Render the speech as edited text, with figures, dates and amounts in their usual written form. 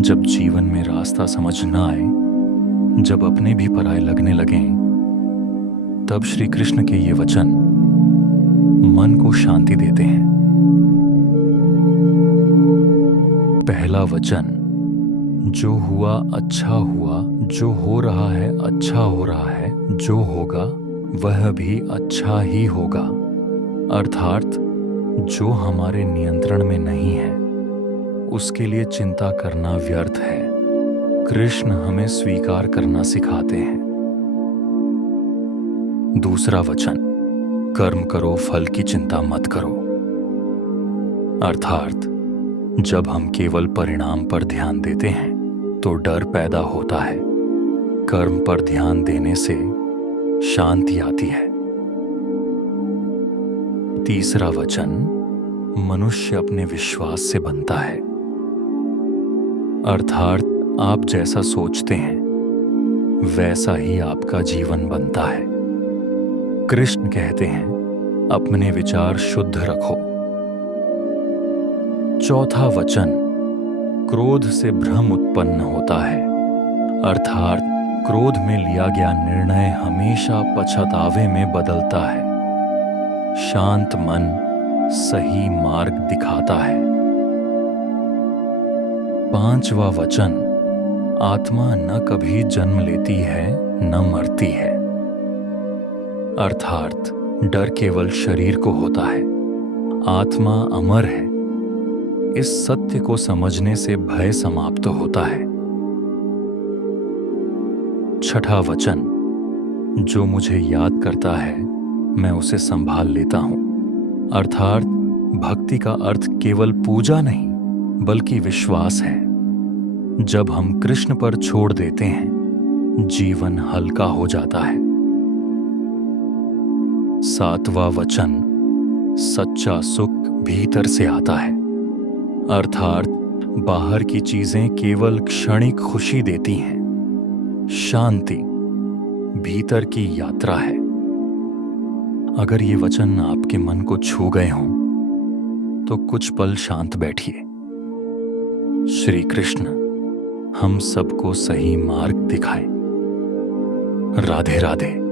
जब जीवन में रास्ता समझ न आए, जब अपने भी पराये लगने लगें, तब श्री कृष्ण के ये वचन मन को शांति देते हैं। पहला वचन, जो हुआ अच्छा हुआ, जो हो रहा है अच्छा हो रहा है, जो होगा वह भी अच्छा ही होगा। अर्थात जो हमारे नियंत्रण में नहीं है उसके लिए चिंता करना व्यर्थ है। कृष्ण हमें स्वीकार करना सिखाते हैं। दूसरा वचन, कर्म करो, फल की चिंता मत करो। अर्थात जब हम केवल परिणाम पर ध्यान देते हैं तो डर पैदा होता है। कर्म पर ध्यान देने से शांति आती है। तीसरा वचन, मनुष्य अपने विश्वास से बनता है। अर्थात आप जैसा सोचते हैं वैसा ही आपका जीवन बनता है। कृष्ण कहते हैं, अपने विचार शुद्ध रखो। चौथा वचन, क्रोध से भ्रम उत्पन्न होता है। अर्थात क्रोध में लिया गया निर्णय हमेशा पछतावे में बदलता है। शांत मन सही मार्ग दिखाता है। पांचवा वचन, आत्मा न कभी जन्म लेती है न मरती है। अर्थात डर केवल शरीर को होता है, आत्मा अमर है। इस सत्य को समझने से भय समाप्त होता है। छठा वचन, जो मुझे याद करता है मैं उसे संभाल लेता हूं। अर्थात भक्ति का अर्थ केवल पूजा नहीं बल्कि विश्वास है। जब हम कृष्ण पर छोड़ देते हैं जीवन हल्का हो जाता है। सातवां वचन, सच्चा सुख भीतर से आता है। अर्थात बाहर की चीजें केवल क्षणिक खुशी देती हैं, शांति भीतर की यात्रा है। अगर ये वचन आपके मन को छू गए हों तो कुछ पल शांत बैठिए। श्री कृष्ण हम सबको सही मार्ग दिखाएं। राधे राधे।